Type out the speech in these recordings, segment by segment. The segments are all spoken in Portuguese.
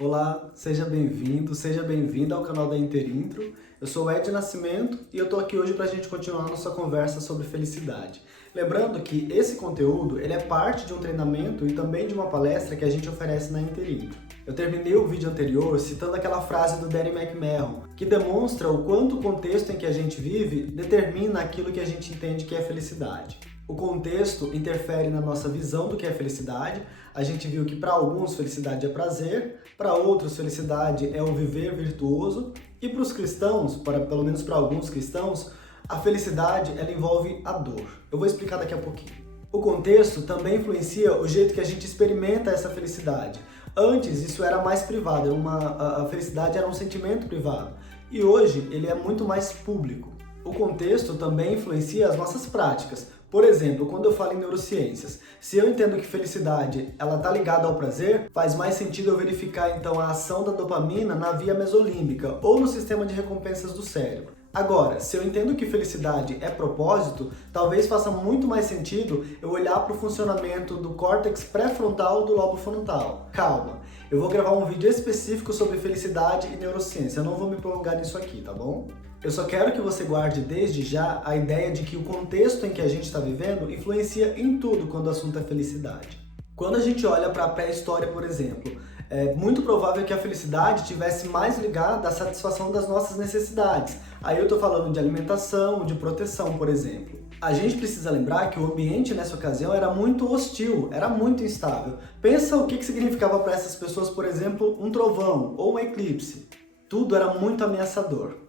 Olá, seja bem-vindo, seja bem-vinda ao canal da Interintro. Eu sou o Ed Nascimento e eu tô aqui hoje para a gente continuar nossa conversa sobre felicidade. Lembrando que esse conteúdo ele é parte de um treinamento e também de uma palestra que a gente oferece na Interintro. Eu terminei o vídeo anterior citando aquela frase do Danny McMahon, que demonstra o quanto o contexto em que a gente vive determina aquilo que a gente entende que é felicidade. O contexto interfere na nossa visão do que é felicidade. A gente viu que para alguns felicidade é prazer, para outros felicidade é o viver virtuoso e para os cristãos, pelo menos para alguns cristãos, a felicidade ela envolve a dor. Eu vou explicar daqui a pouquinho. O contexto também influencia o jeito que a gente experimenta essa felicidade. Antes isso era mais privado, a felicidade era um sentimento privado e hoje ele é muito mais público. O contexto também influencia as nossas práticas. Por exemplo, quando eu falo em neurociências, se eu entendo que felicidade ela está ligada ao prazer, faz mais sentido eu verificar então a ação da dopamina na via mesolímbica ou no sistema de recompensas do cérebro. Agora, se eu entendo que felicidade é propósito, talvez faça muito mais sentido eu olhar para o funcionamento do córtex pré-frontal do lobo frontal. Calma, eu vou gravar um vídeo específico sobre felicidade e neurociência, eu não vou me prolongar nisso aqui, tá bom? Eu só quero que você guarde desde já a ideia de que o contexto em que a gente está vivendo influencia em tudo quando o assunto é felicidade. Quando a gente olha para a pré-história, por exemplo, é muito provável que a felicidade tivesse mais ligada à satisfação das nossas necessidades. Aí eu estou falando de alimentação, de proteção, por exemplo. A gente precisa lembrar que o ambiente nessa ocasião era muito hostil, era muito instável. Pensa o que significava para essas pessoas, por exemplo, um trovão ou um eclipse. Tudo era muito ameaçador.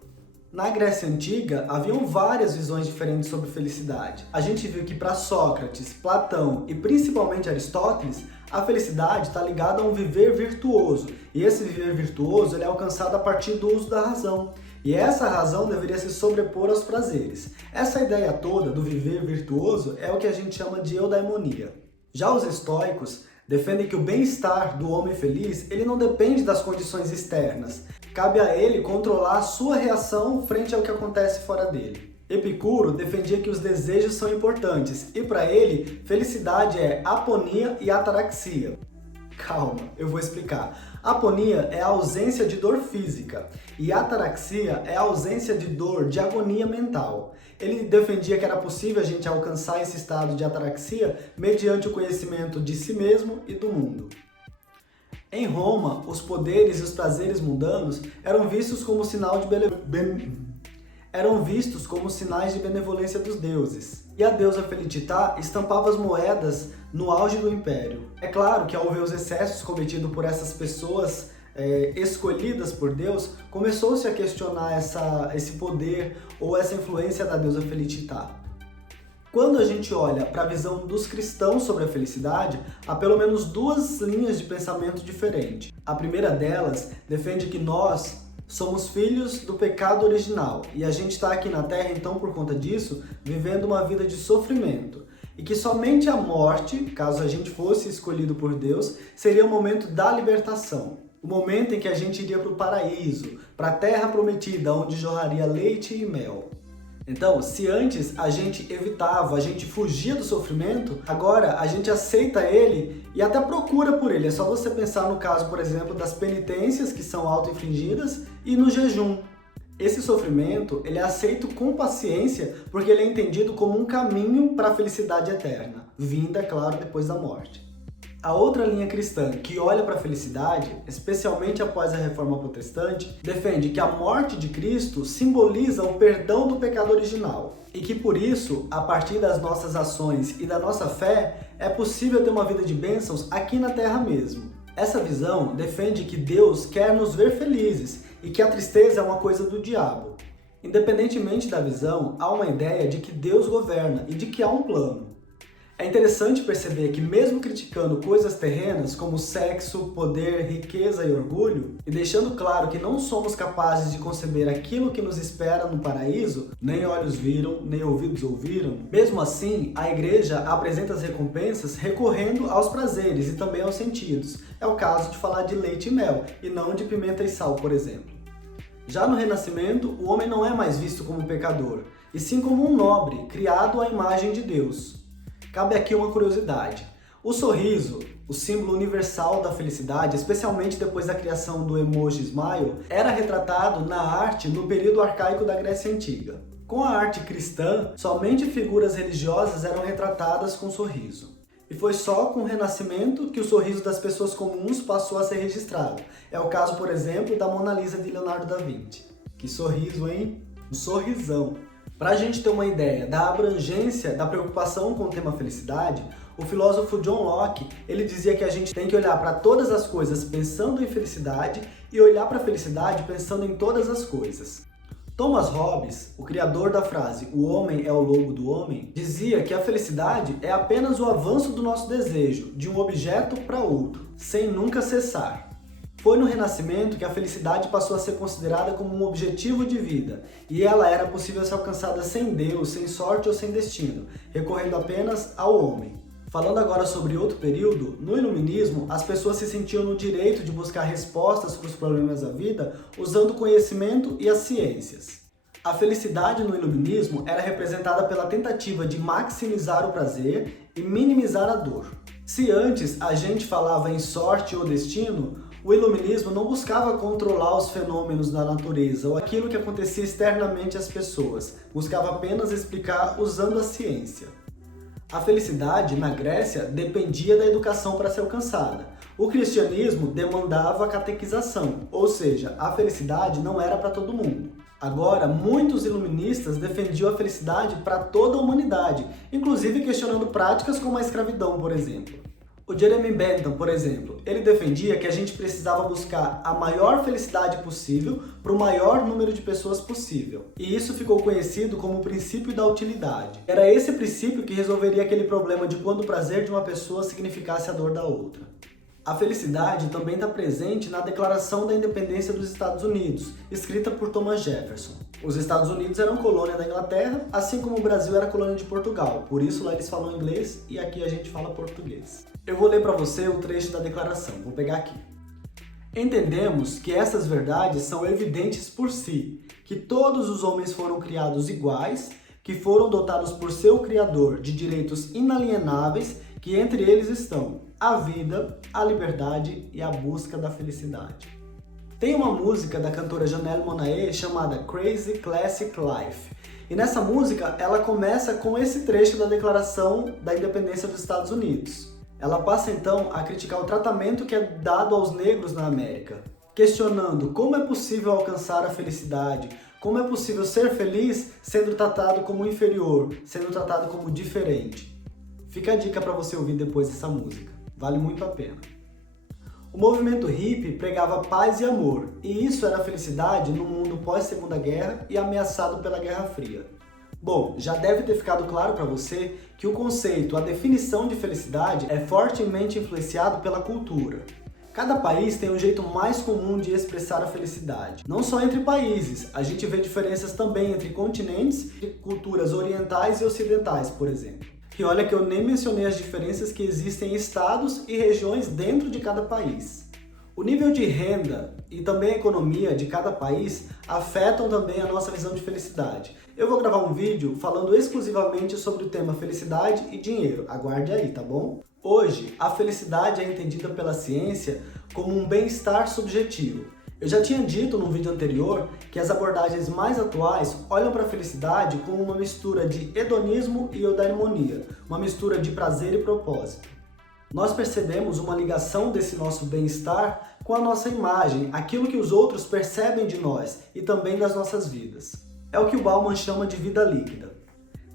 Na Grécia Antiga, haviam várias visões diferentes sobre felicidade. A gente viu que para Sócrates, Platão e principalmente Aristóteles, a felicidade está ligada a um viver virtuoso. E esse viver virtuoso ele é alcançado a partir do uso da razão. E essa razão deveria se sobrepor aos prazeres. Essa ideia toda do viver virtuoso é o que a gente chama de eudaimonia. Já os estoicos defendem que o bem-estar do homem feliz ele não depende das condições externas. Cabe a ele controlar a sua reação frente ao que acontece fora dele. Epicuro defendia que os desejos são importantes e para ele, felicidade é aponia e ataraxia. Calma, eu vou explicar. Aponia é a ausência de dor física e ataraxia é a ausência de dor, de agonia mental. Ele defendia que era possível a gente alcançar esse estado de ataraxia mediante o conhecimento de si mesmo e do mundo. Em Roma, os poderes e os prazeres mundanos eram vistos como sinais de benevolência dos deuses. E a deusa Felicità estampava as moedas no auge do império. É claro que ao ver os excessos cometidos por essas pessoas escolhidas por Deus, começou-se a questionar esse poder ou essa influência da deusa Felicità. Quando a gente olha para a visão dos cristãos sobre a felicidade, há pelo menos duas linhas de pensamento diferentes. A primeira delas defende que nós somos filhos do pecado original e a gente está aqui na Terra, então, por conta disso, vivendo uma vida de sofrimento. E que somente a morte, caso a gente fosse escolhido por Deus, seria o momento da libertação. O momento em que a gente iria para o paraíso, para a terra prometida, onde jorraria leite e mel. Então, se antes a gente evitava, a gente fugia do sofrimento, agora a gente aceita ele e até procura por ele. É só você pensar no caso, por exemplo, das penitências que são auto-infligidas e no jejum. Esse sofrimento, ele é aceito com paciência porque ele é entendido como um caminho para a felicidade eterna, vinda, é claro, depois da morte. A outra linha cristã, que olha para a felicidade, especialmente após a Reforma Protestante, defende que a morte de Cristo simboliza o perdão do pecado original e que por isso, a partir das nossas ações e da nossa fé, é possível ter uma vida de bênçãos aqui na Terra mesmo. Essa visão defende que Deus quer nos ver felizes e que a tristeza é uma coisa do diabo. Independentemente da visão, há uma ideia de que Deus governa e de que há um plano. É interessante perceber que mesmo criticando coisas terrenas como sexo, poder, riqueza e orgulho, e deixando claro que não somos capazes de conceber aquilo que nos espera no paraíso, nem olhos viram, nem ouvidos ouviram, mesmo assim, a igreja apresenta as recompensas recorrendo aos prazeres e também aos sentidos. É o caso de falar de leite e mel, e não de pimenta e sal, por exemplo. Já no Renascimento, o homem não é mais visto como pecador, e sim como um nobre, criado à imagem de Deus. Cabe aqui uma curiosidade. O sorriso o símbolo universal da felicidade, especialmente depois da criação do emoji smile, era retratado na arte no período arcaico da Grécia Antiga. Com a arte cristã, somente figuras religiosas eram retratadas com sorriso. E foi só com o Renascimento que o sorriso das pessoas comuns passou a ser registrado. É o caso, por exemplo, da Mona Lisa de Leonardo da Vinci. Que sorriso, hein? Um sorrisão! Para a gente ter uma ideia da abrangência da preocupação com o tema felicidade, o filósofo John Locke, ele dizia que a gente tem que olhar para todas as coisas pensando em felicidade e olhar para a felicidade pensando em todas as coisas. Thomas Hobbes, o criador da frase "o homem é o lobo do homem", dizia que a felicidade é apenas o avanço do nosso desejo, de um objeto para outro, sem nunca cessar. Foi no Renascimento que a felicidade passou a ser considerada como um objetivo de vida, e ela era possível ser alcançada sem Deus, sem sorte ou sem destino, recorrendo apenas ao homem. Falando agora sobre outro período, no Iluminismo, as pessoas se sentiam no direito de buscar respostas para os problemas da vida usando o conhecimento e as ciências. A felicidade no Iluminismo era representada pela tentativa de maximizar o prazer e minimizar a dor. Se antes a gente falava em sorte ou destino, o Iluminismo não buscava controlar os fenômenos da natureza ou aquilo que acontecia externamente às pessoas, buscava apenas explicar usando a ciência. A felicidade, na Grécia, dependia da educação para ser alcançada. O cristianismo demandava a catequização, ou seja, a felicidade não era para todo mundo. Agora, muitos iluministas defendiam a felicidade para toda a humanidade, inclusive questionando práticas como a escravidão, por exemplo. O Jeremy Bentham, por exemplo, ele defendia que a gente precisava buscar a maior felicidade possível para o maior número de pessoas possível. E isso ficou conhecido como o princípio da utilidade. Era esse princípio que resolveria aquele problema de quando o prazer de uma pessoa significasse a dor da outra. A felicidade também está presente na Declaração da Independência dos Estados Unidos, escrita por Thomas Jefferson. Os Estados Unidos eram colônia da Inglaterra, assim como o Brasil era colônia de Portugal. Por isso lá eles falam inglês e aqui a gente fala português. Eu vou ler para você o trecho da declaração, vou pegar aqui. Entendemos que essas verdades são evidentes por si, que todos os homens foram criados iguais, que foram dotados por seu Criador de direitos inalienáveis, que entre eles estão a vida, a liberdade e a busca da felicidade. Tem uma música da cantora Janelle Monáe chamada Crazy Classic Life. E nessa música ela começa com esse trecho da Declaração da Independência dos Estados Unidos. Ela passa então a criticar o tratamento que é dado aos negros na América, questionando como é possível alcançar a felicidade, como é possível ser feliz sendo tratado como inferior, sendo tratado como diferente. Fica a dica para você ouvir depois dessa música, vale muito a pena. O movimento hippie pregava paz e amor, e isso era felicidade no mundo pós-Segunda Guerra e ameaçado pela Guerra Fria. Bom, já deve ter ficado claro para você que o conceito, a definição de felicidade é fortemente influenciado pela cultura. Cada país tem um jeito mais comum de expressar a felicidade. Não só entre países, a gente vê diferenças também entre continentes e culturas orientais e ocidentais, por exemplo. E olha que eu nem mencionei as diferenças que existem em estados e regiões dentro de cada país. O nível de renda e também a economia de cada país afetam também a nossa visão de felicidade. Eu vou gravar um vídeo falando exclusivamente sobre o tema felicidade e dinheiro, aguarde aí, tá bom? Hoje, a felicidade é entendida pela ciência como um bem-estar subjetivo. Eu já tinha dito no vídeo anterior que as abordagens mais atuais olham para a felicidade como uma mistura de hedonismo e eudaimonia, uma mistura de prazer e propósito. Nós percebemos uma ligação desse nosso bem-estar com a nossa imagem, aquilo que os outros percebem de nós e também das nossas vidas. É o que o Bauman chama de vida líquida.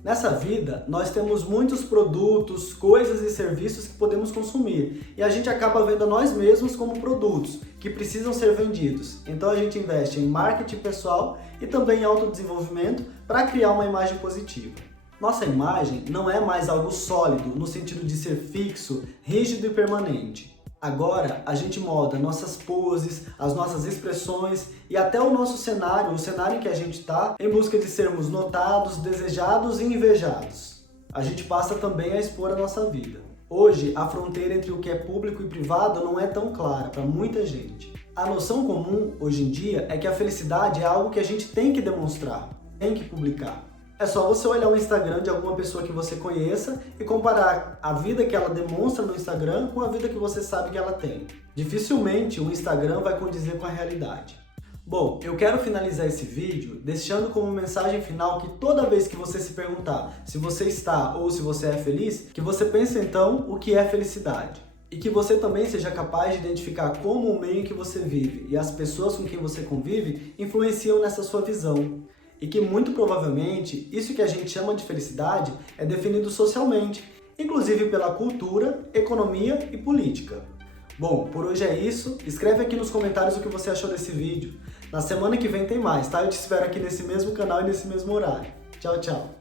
Nessa vida, nós temos muitos produtos, coisas e serviços que podemos consumir e a gente acaba vendo a nós mesmos como produtos que precisam ser vendidos. Então a gente investe em marketing pessoal e também em autodesenvolvimento para criar uma imagem positiva. Nossa imagem não é mais algo sólido no sentido de ser fixo, rígido e permanente. Agora a gente molda nossas poses, as nossas expressões e até o nosso cenário, o cenário em que a gente está, em busca de sermos notados, desejados e invejados. A gente passa também a expor a nossa vida. Hoje, a fronteira entre o que é público e privado não é tão clara para muita gente. A noção comum, hoje em dia, é que a felicidade é algo que a gente tem que demonstrar, tem que publicar. É só você olhar o Instagram de alguma pessoa que você conheça e comparar a vida que ela demonstra no Instagram com a vida que você sabe que ela tem. Dificilmente o Instagram vai condizer com a realidade. Bom, eu quero finalizar esse vídeo deixando como mensagem final que toda vez que você se perguntar se você está ou se você é feliz, que você pense então o que é felicidade. E que você também seja capaz de identificar como o meio em que você vive e as pessoas com quem você convive influenciam nessa sua visão. E que muito provavelmente isso que a gente chama de felicidade é definido socialmente, inclusive pela cultura, economia e política. Bom, por hoje é isso. Escreve aqui nos comentários o que você achou desse vídeo. Na semana que vem tem mais, tá? Eu te espero aqui nesse mesmo canal e nesse mesmo horário. Tchau, tchau!